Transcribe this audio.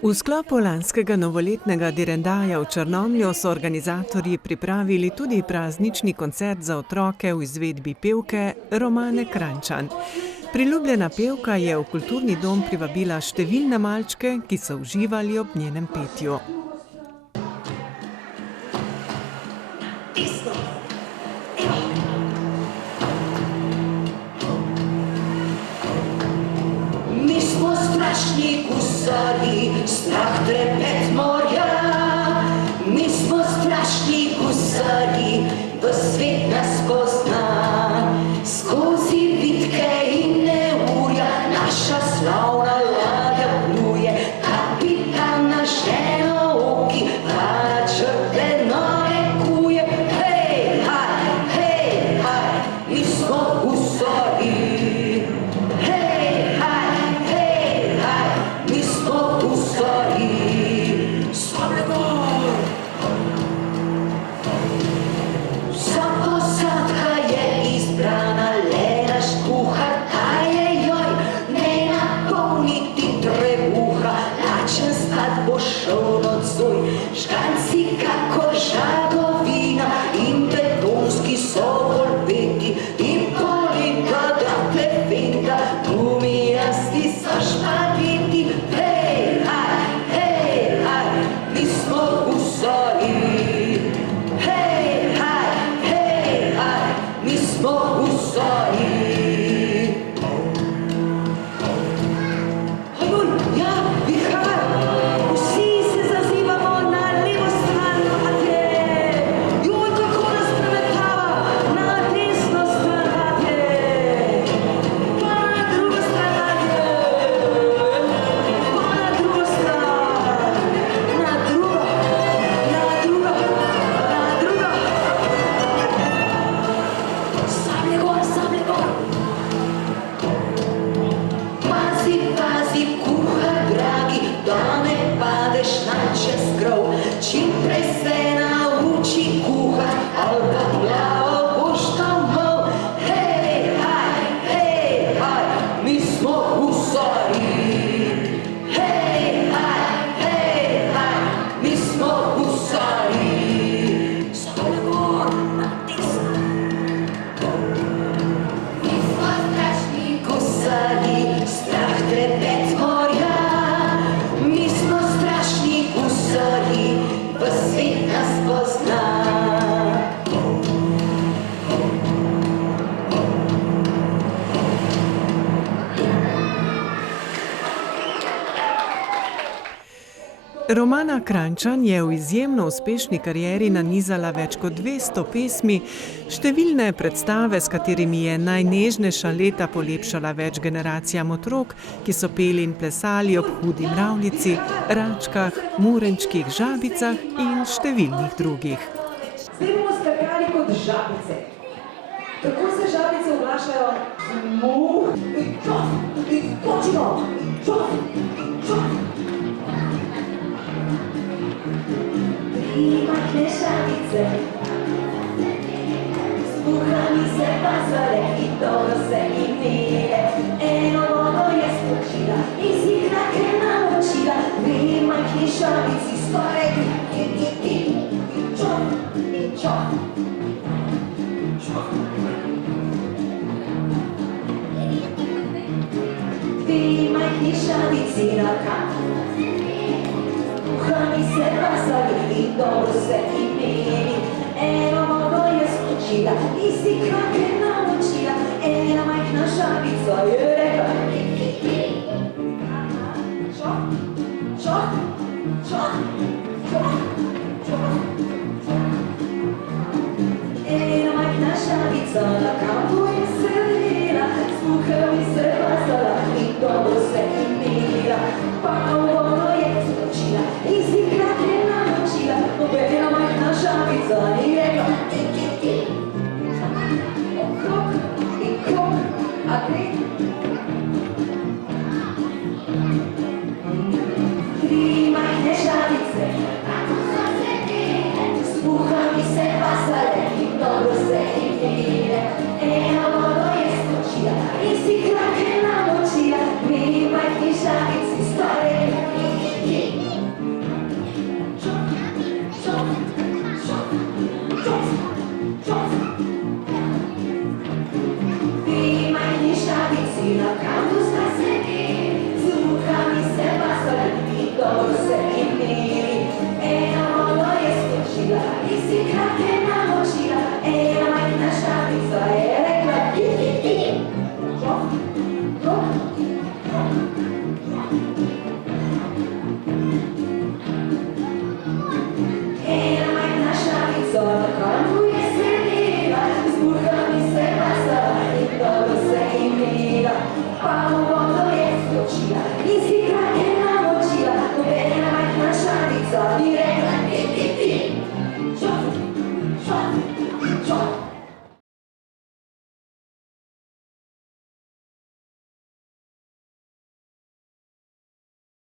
V sklopu lanskega novoletnega direndaja v Črnomlju so organizatorji pripravili tudi praznični koncert za otroke v izvedbi pevke Romane Krajnčan. Priljubljena pevka je v kulturni dom privabila številne malčke, ki so uživali ob njenem petju. Strašni gusari, strah trepet morja. Mi smo strašni gusari, v svet nas pozna. Skozi bitke in neurja naša slavna ladja pluje. Kapitan naš enooki načrte narekuje. Hej, haj, mi smo gusari. Škanci kako žagovina in betonski sobol peti in polika da te finta, gumijasti so špageti. Hej, haj, mi smo gusari. Hej, haj, mi smo gusari. Čim prej se nauči kuhat, ali pa glavo boš domov. Hej, haj, mi smo gusari. Hej, haj, mi smo gusari. Stole gor, natisni. Mi smo strašni gusari, strah trepet morja. Mi smo strašni gusari, v svet nas pozna. Romana Krajnčan je v izjemno uspešni karieri nanizala več kot 200 pesmi, številne predstave, s katerimi je najnežnejša leta polepšala več generacijam otrok, ki so peli in plesali ob Hudi mravljici, Račkah, Murenčkih, Žabicah in številnih drugih. Zdaj bomo skakali kot žabice. Kako se žabice oglašajo? Mu, in čof, in počimo, čof, čof. Primakne žabice, s puhami se pazale in dobro se imele. Eno vodo je skočila in si krake namočila. Primakne žabici skoraj in čof, in čof. Primakne žabici na kap. Puhami se pazali in dobro se imeli. Eno vodo je skočila in si krake